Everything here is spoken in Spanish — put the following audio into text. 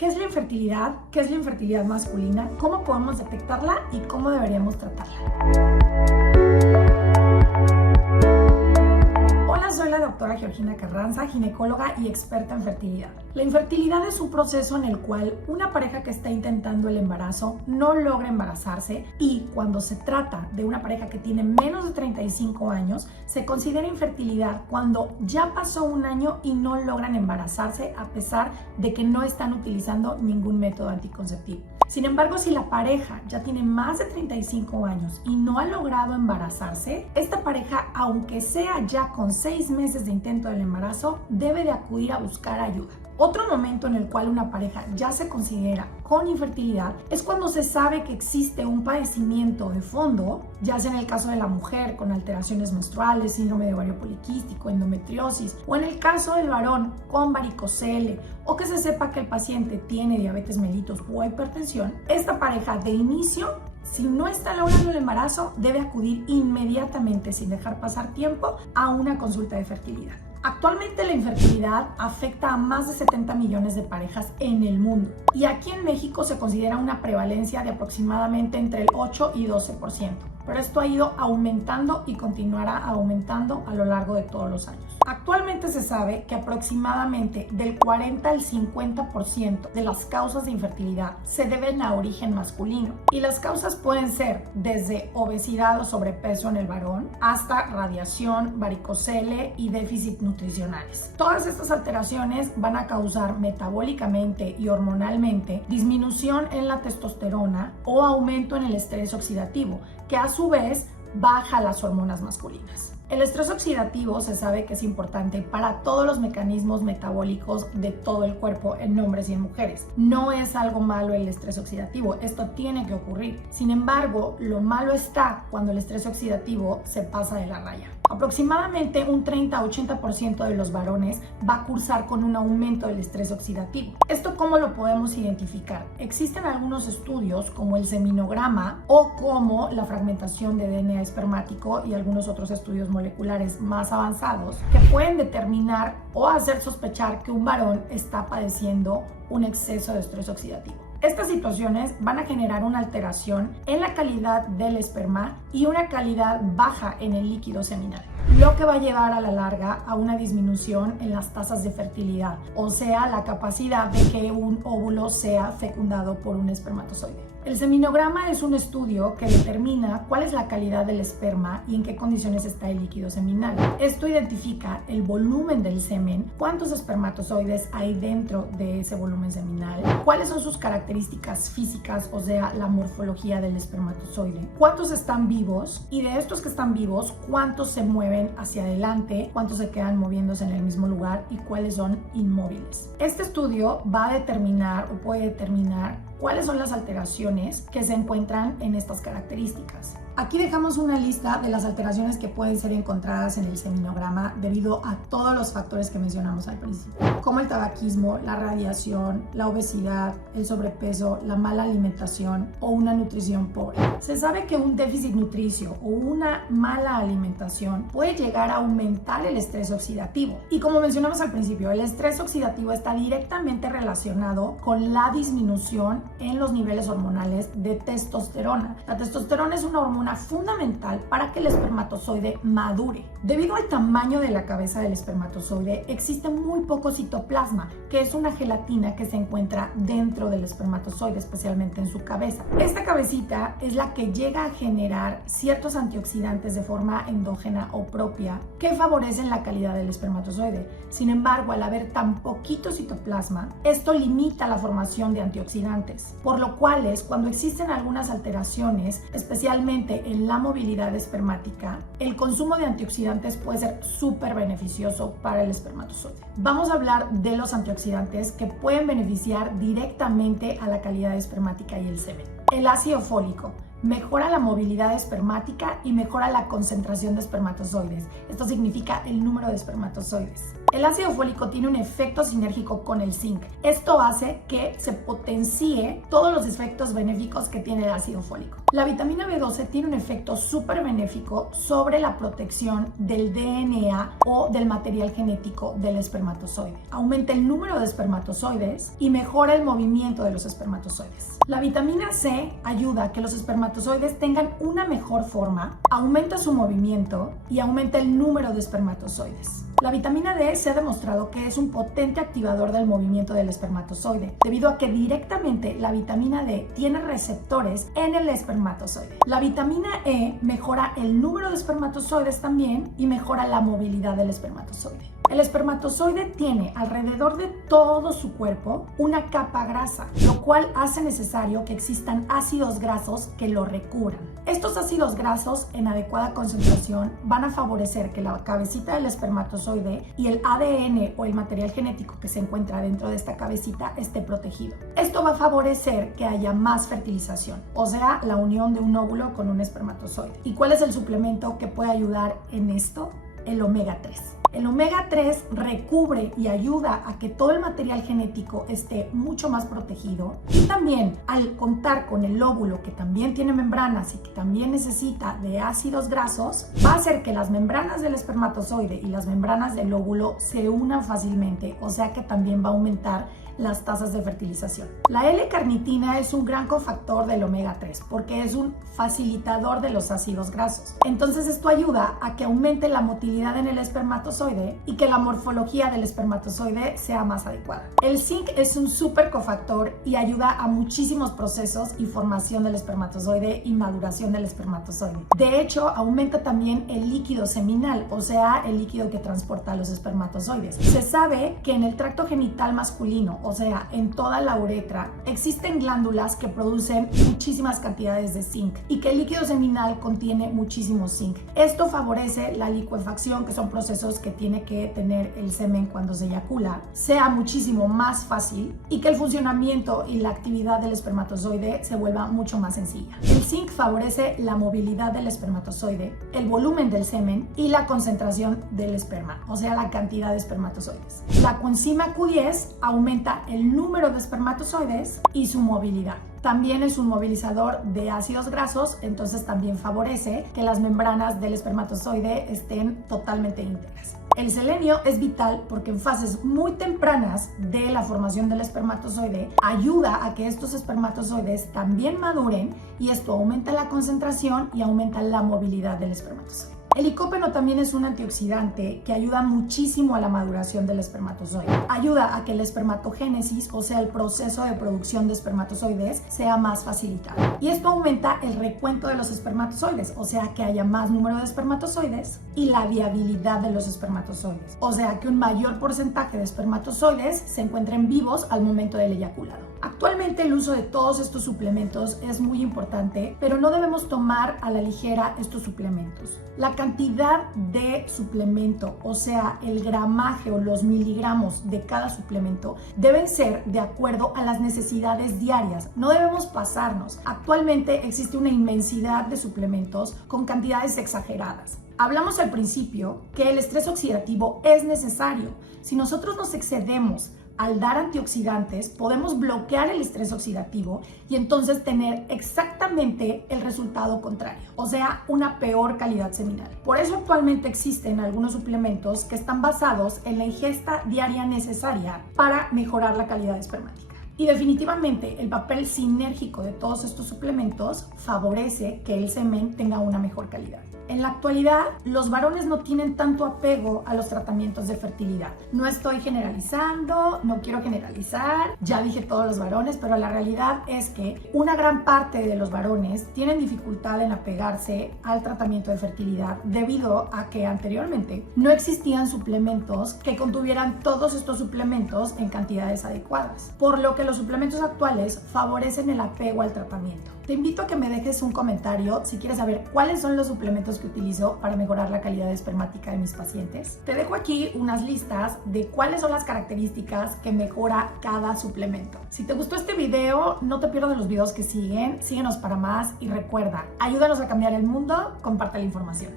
¿Qué es la infertilidad? ¿Qué es la infertilidad masculina? ¿Cómo podemos detectarla y cómo deberíamos tratarla? Hola, soy la doctora Georgina Carranza, ginecóloga y experta en fertilidad. La infertilidad es un proceso en el cual una pareja que está intentando el embarazo no logra embarazarse, y cuando se trata de una pareja que tiene menos de 35 años, se considera infertilidad cuando ya pasó un año y no logran embarazarse a pesar de que no están utilizando ningún método anticonceptivo. Sin embargo, si la pareja ya tiene más de 35 años y no ha logrado embarazarse, esta pareja, aunque sea ya con 6 meses de intento del embarazo, debe de acudir a buscar ayuda. Otro momento en el cual una pareja ya se considera con infertilidad es cuando se sabe que existe un padecimiento de fondo, ya sea en el caso de la mujer con alteraciones menstruales, síndrome de ovario poliquístico, endometriosis, o en el caso del varón con varicocele, o que se sepa que el paciente tiene diabetes mellitus o hipertensión. Esta pareja de inicio, si no está logrando el embarazo, debe acudir inmediatamente, sin dejar pasar tiempo, a una consulta de fertilidad. Actualmente la infertilidad afecta a más de 70 millones de parejas en el mundo, y aquí en México se considera una prevalencia de aproximadamente entre el 8 y 12%, pero esto ha ido aumentando y continuará aumentando a lo largo de todos los años. Actualmente se sabe que aproximadamente del 40 al 50% de las causas de infertilidad se deben a origen masculino, y las causas pueden ser desde obesidad o sobrepeso en el varón hasta radiación, varicocele y déficit nutricionales. Todas estas alteraciones van a causar metabólicamente y hormonalmente disminución en la testosterona o aumento en el estrés oxidativo, que a su vez baja las hormonas masculinas. El estrés oxidativo se sabe que es importante para todos los mecanismos metabólicos de todo el cuerpo en hombres y en mujeres. No es algo malo el estrés oxidativo, esto tiene que ocurrir. Sin embargo, lo malo está cuando el estrés oxidativo se pasa de la raya. Aproximadamente un 30-80% de los varones va a cursar con un aumento del estrés oxidativo. ¿Esto cómo lo podemos identificar? Existen algunos estudios como el seminograma o como la fragmentación de DNA espermático y algunos otros estudios moleculares más avanzados que pueden determinar o hacer sospechar que un varón está padeciendo un exceso de estrés oxidativo. Estas situaciones van a generar una alteración en la calidad del esperma y una calidad baja en el líquido seminal, lo que va a llevar a la larga a una disminución en las tasas de fertilidad, o sea, la capacidad de que un óvulo sea fecundado por un espermatozoide. El seminograma es un estudio que determina cuál es la calidad del esperma y en qué condiciones está el líquido seminal. Esto identifica el volumen del semen, cuántos espermatozoides hay dentro de ese volumen seminal, cuáles son sus características físicas, o sea, la morfología del espermatozoide, cuántos están vivos, y de estos que están vivos, cuántos se mueven hacia adelante, cuántos se quedan moviéndose en el mismo lugar y cuáles son inmóviles. Este estudio va a determinar o puede determinar cuáles son las alteraciones que se encuentran en estas características. Aquí dejamos una lista de las alteraciones que pueden ser encontradas en el seminograma debido a todos los factores que mencionamos al principio, como el tabaquismo, la radiación, la obesidad, el sobrepeso, la mala alimentación o una nutrición pobre. Se sabe que un déficit nutricio o una mala alimentación puede llegar a aumentar el estrés oxidativo. Y como mencionamos al principio, el estrés oxidativo está directamente relacionado con la disminución en los niveles hormonales de testosterona. La testosterona es una hormona fundamental para que el espermatozoide madure. Debido al tamaño de la cabeza del espermatozoide, existe muy poco citoplasma, que es una gelatina que se encuentra dentro del espermatozoide, especialmente en su cabeza. Esta cabecita es la que llega a generar ciertos antioxidantes de forma endógena o propia que favorecen la calidad del espermatozoide. Sin embargo, al haber tan poquito citoplasma, esto limita la formación de antioxidantes, por lo cual cuando existen algunas alteraciones, especialmente en la movilidad espermática, el consumo de antioxidantes puede ser súper beneficioso para el espermatozoide. Vamos a hablar de los antioxidantes que pueden beneficiar directamente a la calidad espermática y el semen. El ácido fólico mejora la movilidad espermática y mejora la concentración de espermatozoides. Esto significa el número de espermatozoides. El ácido fólico tiene un efecto sinérgico con el zinc. Esto hace que se potencie todos los efectos benéficos que tiene el ácido fólico. La vitamina B12 tiene un efecto súper benéfico sobre la protección del DNA o del material genético del espermatozoide. Aumenta el número de espermatozoides y mejora el movimiento de los espermatozoides. La vitamina C ayuda a que los espermatozoides tengan una mejor forma, aumenta su movimiento y aumenta el número de espermatozoides. La vitamina D se ha demostrado que es un potente activador del movimiento del espermatozoide, debido a que directamente la vitamina D tiene receptores en el espermatozoide. La vitamina E mejora el número de espermatozoides también y mejora la movilidad del espermatozoide. El espermatozoide tiene alrededor de todo su cuerpo una capa grasa, lo cual hace necesario que existan ácidos grasos que lo recubran. Estos ácidos grasos en adecuada concentración van a favorecer que la cabecita del espermatozoide y el ADN o el material genético que se encuentra dentro de esta cabecita esté protegido. Esto va a favorecer que haya más fertilización, o sea, la unión de un óvulo con un espermatozoide. ¿Y cuál es el suplemento que puede ayudar en esto? El omega 3. El omega 3 recubre y ayuda a que todo el material genético esté mucho más protegido, y también al contar con el óvulo, que también tiene membranas y que también necesita de ácidos grasos, va a hacer que las membranas del espermatozoide y las membranas del óvulo se unan fácilmente, o sea que también va a aumentar las tasas de fertilización. La L-carnitina es un gran cofactor del omega 3 porque es un facilitador de los ácidos grasos. Entonces esto ayuda a que aumente la motilidad en el espermatozoide y que la morfología del espermatozoide sea más adecuada. El zinc es un súper cofactor y ayuda a muchísimos procesos y formación del espermatozoide y maduración del espermatozoide. De hecho, aumenta también el líquido seminal, o sea, el líquido que transporta a los espermatozoides. Se sabe que en el tracto genital masculino, o sea, en toda la uretra, existen glándulas que producen muchísimas cantidades de zinc y que el líquido seminal contiene muchísimo zinc. Esto favorece la licuefacción, que son procesos que tiene que tener el semen cuando se eyacula, sea muchísimo más fácil y que el funcionamiento y la actividad del espermatozoide se vuelva mucho más sencilla. El zinc favorece la movilidad del espermatozoide, el volumen del semen y la concentración del esperma, o sea, la cantidad de espermatozoides. La coenzima Q10 aumenta el número de espermatozoides y su movilidad. También es un movilizador de ácidos grasos, entonces también favorece que las membranas del espermatozoide estén totalmente íntegras. El selenio es vital porque en fases muy tempranas de la formación del espermatozoide ayuda a que estos espermatozoides también maduren, y esto aumenta la concentración y aumenta la movilidad del espermatozoide. El licopeno también es un antioxidante que ayuda muchísimo a la maduración del espermatozoide. Ayuda a que la espermatogénesis, o sea, el proceso de producción de espermatozoides, sea más facilitado. Y esto aumenta el recuento de los espermatozoides, o sea, que haya más número de espermatozoides y la viabilidad de los espermatozoides. O sea, que un mayor porcentaje de espermatozoides se encuentren vivos al momento del eyaculado. Actualmente el uso de todos estos suplementos es muy importante, pero no debemos tomar a la ligera estos suplementos. La cantidad de suplemento, o sea, el gramaje o los miligramos de cada suplemento, deben ser de acuerdo a las necesidades diarias. No debemos pasarnos. Actualmente existe una inmensidad de suplementos con cantidades exageradas. Hablamos al principio que el estrés oxidativo es necesario. Si nosotros nos excedemos al dar antioxidantes, podemos bloquear el estrés oxidativo y entonces tener exactamente el resultado contrario, o sea, una peor calidad seminal. Por eso actualmente existen algunos suplementos que están basados en la ingesta diaria necesaria para mejorar la calidad espermática. Y definitivamente el papel sinérgico de todos estos suplementos favorece que el semen tenga una mejor calidad. En la actualidad, los varones no tienen tanto apego a los tratamientos de fertilidad. No estoy generalizando, no quiero generalizar, ya dije todos los varones, pero la realidad es que una gran parte de los varones tienen dificultad en apegarse al tratamiento de fertilidad debido a que anteriormente no existían suplementos que contuvieran todos estos suplementos en cantidades adecuadas, por lo que los suplementos actuales favorecen el apego al tratamiento. Te invito a que me dejes un comentario si quieres saber cuáles son los suplementos que utilizo para mejorar la calidad espermática de mis pacientes. Te dejo aquí unas listas de cuáles son las características que mejora cada suplemento. Si te gustó este video, no te pierdas de los videos que siguen. Síguenos para más y recuerda, ayúdanos a cambiar el mundo, comparte la información.